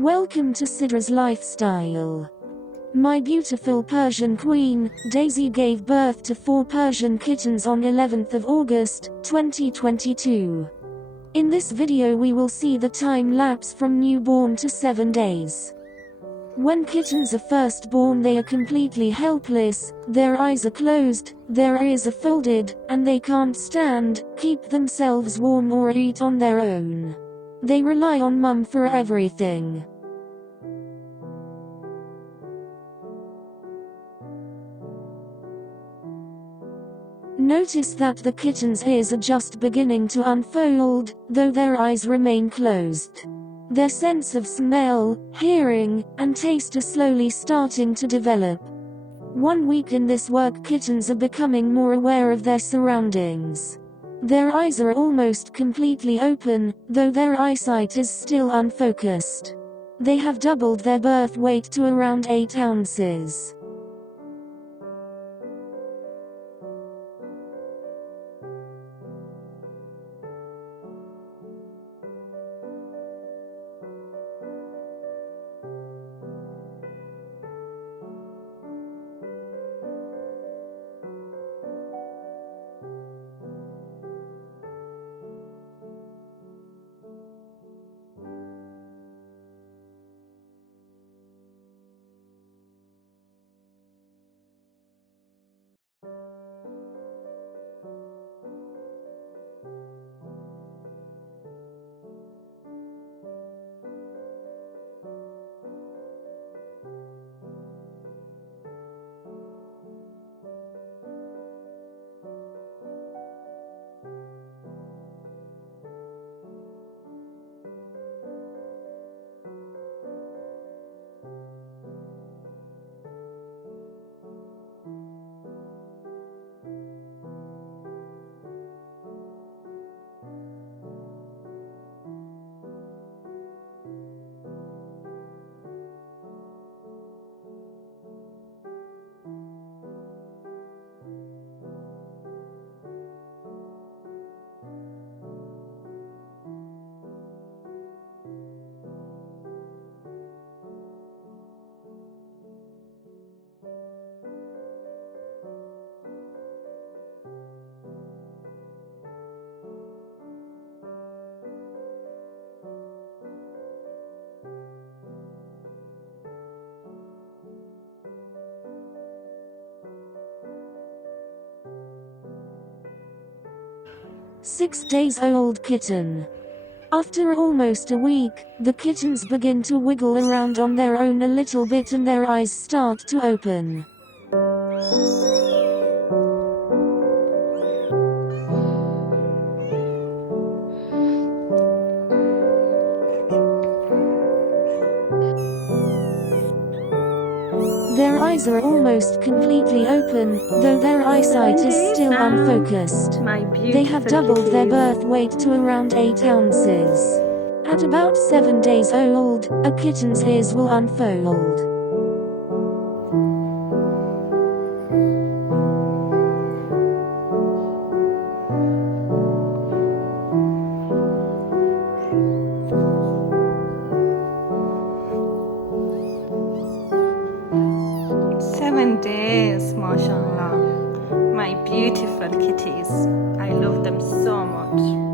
Welcome to Sidra's lifestyle. My beautiful Persian queen, Daisy gave birth to 4 Persian kittens on 11th of August, 2022. In this video we will see the time lapse from newborn to 7 days. When kittens are first born they are completely helpless, their eyes are closed, their ears are folded, and they can't stand, keep themselves warm or eat on their own. They rely on mum for everything. Notice that the kitten's ears are just beginning to unfold, though their eyes remain closed. Their sense of smell, hearing, and taste are slowly starting to develop. 1 week in this work, kittens are becoming more aware of their surroundings. Their eyes are almost completely open, though their eyesight is still unfocused. They have doubled their birth weight to around 8 ounces. Six days old kitten. After almost a week, the kittens begin to wiggle around on their own a little bit and their eyes start to open. Their eyes are almost completely open, though their eyesight is still unfocused. They have doubled their birth weight to around 8 ounces. At about 7 days old, a kitten's ears will unfold. Days, mashallah. My beautiful kitties. I love them so much.